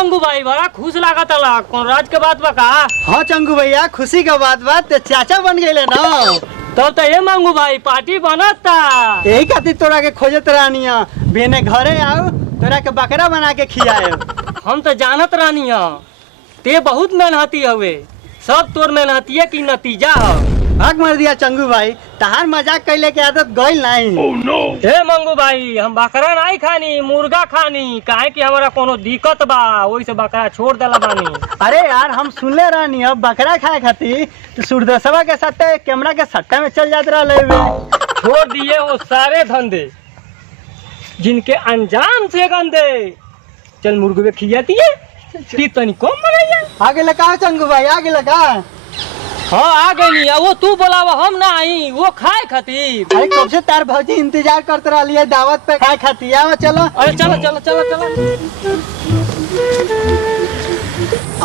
मंगू भाई बड़ा खुश लागत ला कौन राज के बात बा का? हाँ चंगू भैया खुशी का बात ते चाचा बन गए ना। तो ये मंगू भाई पार्टी बनता यही खातिर तोरा के खोजत रहनिया बेने घरे आओ तोरा के बकरा बना के खियाए। हम तो जानत रहनी ते बहुत मेहनती हवे सब तोर मेहनतिये की नतीजा है। भाग मर दिया चंगू भाई तहार मजाक कैले के आदत गइल नहीं। हे मंगू भाई हम बकरा नहीं खानी मुर्गा खानी काहे कि हमारा कोनो दिक्कत बा वही से बकरा छोड़ देला बानी। अरे यार हम सुनले रहनी अब बकरा खाए खातिर तो सूरदसवा के साथ कैमरा के सट्टा में चल जात रहा। छोड़ दिए वो सारे धंधे जिनके अंजाम से गंदे। चल मुर्गे खियाती है तनी कम बनाइए। आगे लगा चंगू भाई आगे लगा। हाँ आ गई वो तू बोलावा हम ना आई वो खाए खातिर। अरे कब से तार भौजी इंतजार करते रही है दावत पे खाए खातिर। आओ चलो। अरे चलो चलो चलो चलो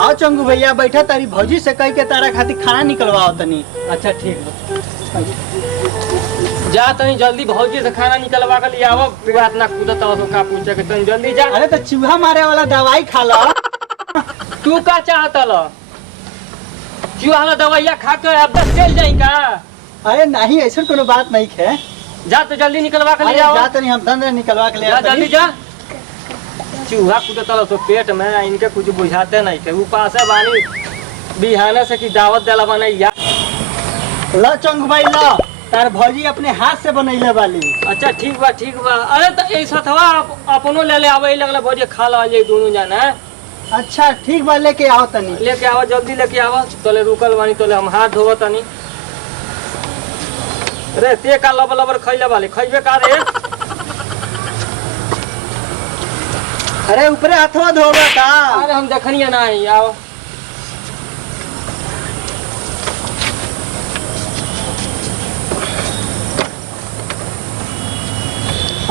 आओ चंगू भैया बैठा तारी भौजी से कह के तारा खातिर खाना निकलवाओ तनी। अच्छा ठीक है जा तनी जल्दी भौजी से खाना निकलवा कर लिया बात ना कूदत हो का पूछे के तनी जल्दी जा। अरे तो चूहा मारे वाला दवाई खा लो। तू का चाहता लो चूहा वाला दवाइया खा के अब तक चल जाई का? अरे नहीं ऐसा कोनो बात नहीं है। जा तो जल्दी निकलवा कर ले अरे जाओ। जा तनी हम धंधे निकलवा के ले जा जल्दी जा। चूहा कूदत लो तो पेट में इनके कुछ बुझाते नहीं थे ऊपर से बानी बिहाने से की दावत देला बने या। लो चंगू भाई लो तार भौजी अपने हाथ से बनैले वाली। अच्छा ठीक बा ठीक बा। अरे तो ऐसा थवा अपनो ले ले आवे लगला भौजी खा लो ये दोनों जाना। अच्छा ठीक बा लेके आओ तनी। लेके आवा जल्दी लेके आवा तोले रुकल बानी तोले हम हाथ धोवत तनी। अरे ते का लबर लबर खइले वाले खइबे का रे? अरे ऊपरे हाथवा धोबे का? अरे हम देखनिया नहीं आओ।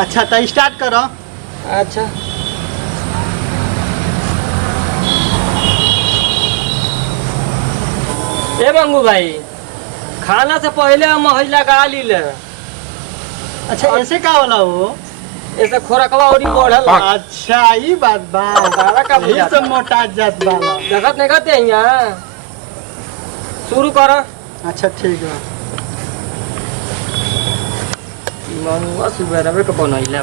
अच्छा तो स्टार्ट करो। अच्छा ए मंगू भाई खाना से पहले हम महज लगा ली ले। अच्छा ऐसे का वाला वो? ऐसे खोरकवा और बढ़ल। अच्छा ये बात बा। सारा का यही बुझाता। सब मोटा जात वाला। जगत नहीं करते यहाँ शुरू कर। अच्छा ठीक है। मंगवा सुबह के बनैले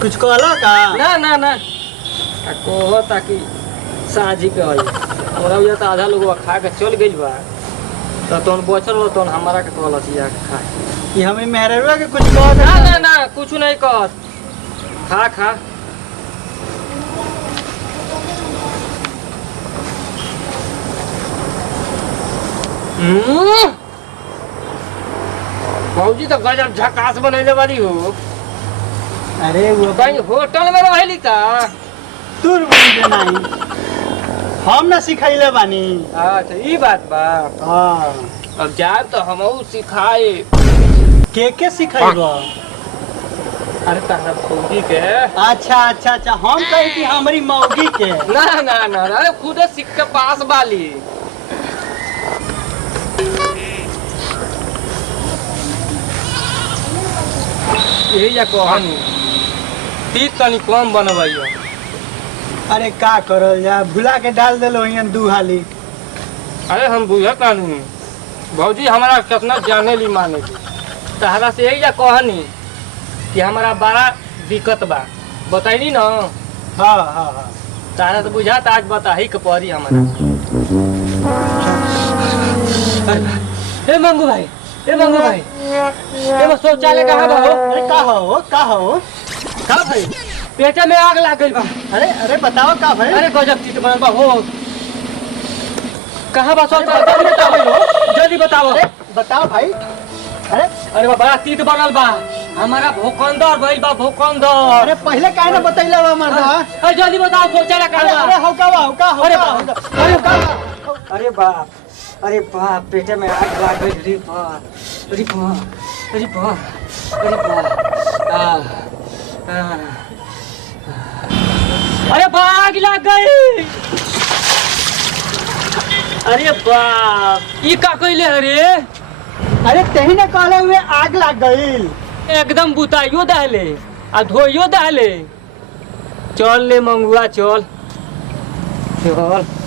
कुछ कहला का? ना ना ना कहो ताकि साझी के हई हमरा ये तो आधा लोग खा के चल गइल बा तो तोन बचल हो तोन हमारा के कहलस या खा। कि हमें मेहरवा के कुछ कह दे। ना ना ना कुछ नहीं कहत खा खा। भौजी तो गजब झकास बनैले वाली हो। अरे वो कहीं होटल में रहेली ता दूर बोल नहीं हम ना सिखैले बानी। अच्छा ई बात बा। हाँ अब जाए तो हम सिखाए के सिखैबो? अरे तारा भौजी के। अच्छा अच्छा अच्छा हम कही कि हमारी मौगी के। ना ना ना अरे खुद सीख के पास वाली। यही जा कहनी तीत तनी कम बनवाइयो। अरे का करल जा भुला के डाल देलो हियन दू हाली। अरे हम बुझत नहीं भौजी हमारा कितना जाने ली माने की तहरा से यही जा कहनी कि हमारा बड़ा दिक्कत बा बताइनी ना। हाँ हाँ हाँ तारा तो बुझात आज बता ही के पड़ी हमारा। ए मंगू भाई ए मंगू भाई ए शौचालय कहाँ बा हो? अरे का हो का हो? का भाई पेटे में आग लग गई बा। अरे अरे बताओ का भाई? अरे गजब चीज बनल बा हो। कहाँ बा शौचालय जल्दी बताओ जल्दी बताओ। बताओ भाई। अरे अरे बा बड़ा तीत बनल बा हमारा भूखंदर भइल बा भूखंदर। अरे पहले काहे ना बतैला बा मर्दा? अरे जल्दी बताओ शौचालय अरे कहाँ अरे बा? हो का अरे बाप अरे का? अरे बाप पेटे में आग लग गई। रे बाप अरे बाप अरे बाप अरे बाप अरे आग लग गई। अरे बाप ई का कइले रे? अरे तही ने कहले हुए आग लग गई। एकदम बुताइयो दहले आ धोइयो दहले। चल ले मंगुआ चल चल